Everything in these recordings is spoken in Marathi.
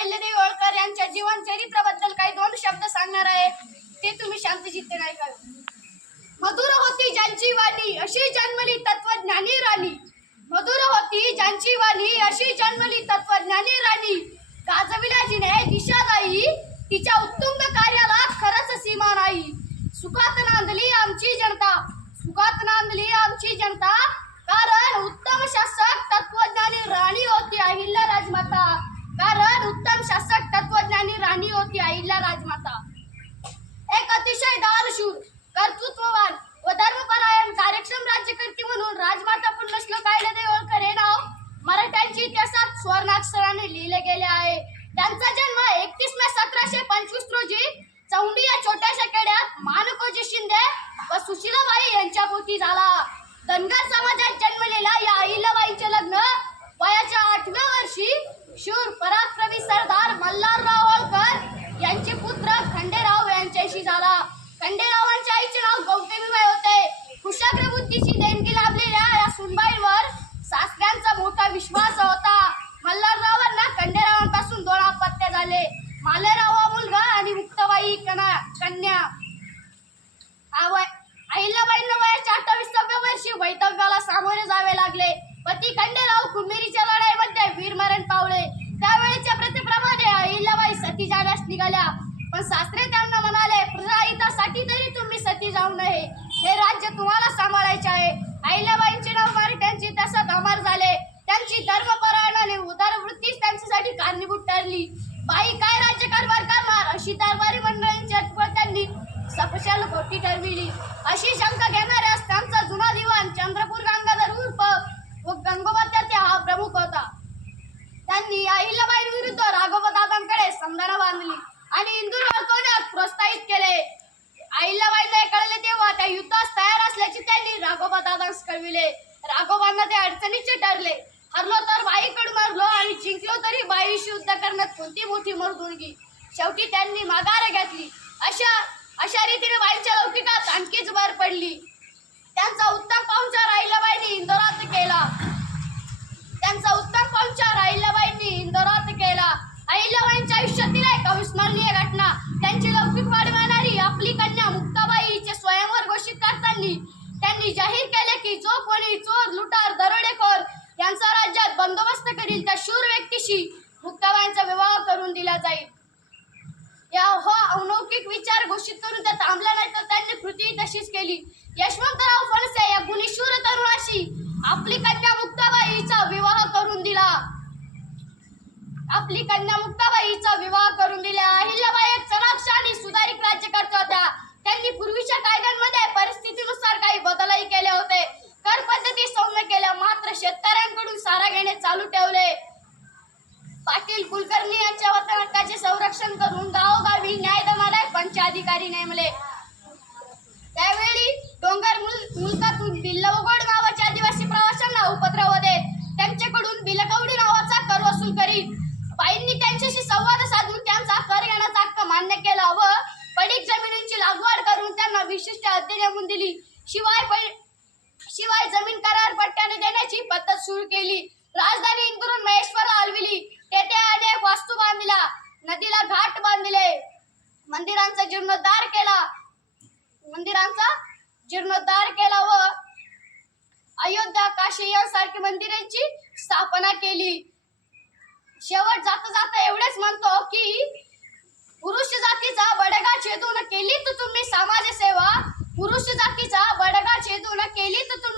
अहिल्यादेवी होळकर यांच्या जीवन चरित्राबद्दल काही दोन शब्द सांगणार आहे, ते तुम्ही शांतचित्तेने ऐकावे. मधुर होती ज्यांची वाणी अशी जन्मली तत्वज्ञानी राणी. मधुर होती ज्यांची वाणी अशी जन्मली तत्वज्ञानी राणी. गाजविल्या जिने दिशादायी तिच्या उत्तुंग कार्याला खरंच सीमा नाही. सुखात नांदली आमची जनता, सुखात नांदली आमची जनता, कारण उत्तम शासक तत्वज्ञानी राणी होती अहिल्या राजमाता. कारण उत्तम शासक तत्वज्ञानी राणी होती अहिल्या राजमाता. एक अतिशय दानशूर, कर्तृत्ववान व धर्मपरायण कार्यक्षम राज्यकर्ती म्हणून राजमाता पुण्यश्लोक अहिल्यादेवी होळकर हे नाव मराठ्यांच्या इतिहासात सुवर्णाक्षराने लिहिले गेले आहे. त्यांचा जन्म 31 मे 1725 रोजी चौंडी या छोट्याशा खेड्यात माणकोजी शिंदे व सुशीलाबाई यांच्या पोटी झाला. धनगर समाजात जन्मलेल्या या अहिल्याबाईंचे लग्न वयाच्या 8व्या वर्षी शूर पराक्रमी सरदार मल्हारराव होळकर यांचे पुत्र खंडेराव यांच्याशी झाला. खंडेरावांच्या आईचे नाव गौतमीबाई होते. कुशाग्र बुद्धीची देणगी लाभलेल्या या सुनबाईंवर सासऱ्यांचा मोठा विश्वास होता. मल्हाररावांना खंडेरावांपासून 2 अपत्य झाले, मालेराव हा मुलगा आणि मुक्ताबाई कन्या. अहिल्याबाईंना वयाच्या 28व्या वर्षी वैधव्याला सामोरे जावे लागले. पती खंडेराव कुमेरीच्या लढाईमध्ये वीरमरण पावले. त्यावेळेच्या प्रथेप्रमाणे अहिल्याबाई सती जाण्यास निघाल्या, पण सासरे त्यांना म्हणाले, प्रजाहितासाठी तरी तुम्ही सती जाऊ नये, हे राज्य तुम्हाला सांभाळायचे आहे. अहिल्याबाईंचे नाव मराठ्यांचे इतिहासात अमर झाले. त्यांची धर्मपरायण आणि उदार वृत्तीच त्यांच्यासाठी कारणीभूत ठरली. बाई काय राज्यकारभार करणार अशी दरबारी मंडळींची अटकळ त्यांनी सपशेल खोटी ठरविली. अशी शंका घेणाऱ्यास त्यांचा जुना दिवाण चंद्रपूर गंगाधर उर्फ व गंगोबा हा प्रमुख होता. त्यांनी अहिल्याबाई विरुद्ध राघोबादादांकडे समजाना बांधली आणि इंदूर वळकवण्यात प्रोत्साहित केले. अहिल्याबाईंना हे कळले तेव्हा त्या युद्धास तयार असल्याचे त्यांनी राघोबादादांस कळविले. राघोबांना ते अडचणीचे ठरले. हरलो तर बाईकडून हरलो आणि जिंकलो तरी बाईशी युद्ध करण्यात कोणती मोठी मर्दुणगी. शेवटी त्यांनी माघार घेतली. अशा रीतीने बाईंच्या लौकिकात आणखीच भर पडली. त्यांचा उत्तम पाहुणचार अहिल्याबाईंनी इंदोरात केला. अहिल्याबाईंच्या आयुष्यातील एक अविस्मरणीय घटना, त्यांची लौकिक वाढ वाढणारी आपली कन्या मुक्ताबाई हिचे स्वयंवर घोषित करताना त्यांनी जाहीर केले की जो कोणी चोर, लुटार, दरोडेखोर यांचा राज्यात बंदोबस्त करील त्या शूर व्यक्तीशी मुक्ताबाईंचा विवाह करून दिला जाईल. या अनौकिक विचार घोषित करून त्या थांबल्या नाही, तर त्यांनी कृती तशीच केली. यशवंतराव फणसे या गुणीशूर तरुणाशी आपली कन्या मुक्ताबाई हिचा विवाह करून दिला. अहिल्याबाई एक चलाख आणि सुधारित राज्यकर्त्या होत्या. त्यांनी पूर्वीच्या कायद्यांमध्ये परिस्थितीनुसार काही बदलही केले होते. कर पद्धती सौम्य केल्या, मात्र शेतकऱ्यांकडून सारा घेणे चालू ठेवले. पाटील कुलकर्णी यांच्या वतनहक्काचे संरक्षण करून गावोगावी न्याय देणारे पंचाधिकारी नेमले. त्यावेळी डोंगर मुलकातून बिल्लवगोड नावाच्या आदिवासी प्रवाशांना उपद्रव देत त्यांच्याकडून बिलकवडी नावाचा कर वसूल करीत. बाईंनी त्यांच्याशी संवाद साधून त्यांचा कर घेण्याचा हक्क मान्य केला व पडीक जमिनींची लागवड करून त्यांना विशिष्ट हद्दी नेमून दिली. शिवाय जमीन करार पट्ट्याने देण्याची पद्धत सुरू केली. राजधानी इंदूरून महेश्वरला हलविली. तेथे अनेक वास्तू बांधल्या, नदीला घाट बांधले, मंदिरांचा जीर्णोद्धार केला व अयोध्या, काशी यांसारखी मंदिरांची स्थापना केली. शेवट जाता एवढेच म्हणतो की पुरुष जातीचा बडगा छेदून केली तर तुम्ही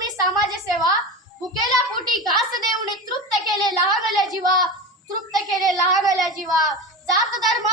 समाजसेवा. भुकेल्या पोटी घास देऊन तृप्त केले लहानल्या जीवा. जात धर्म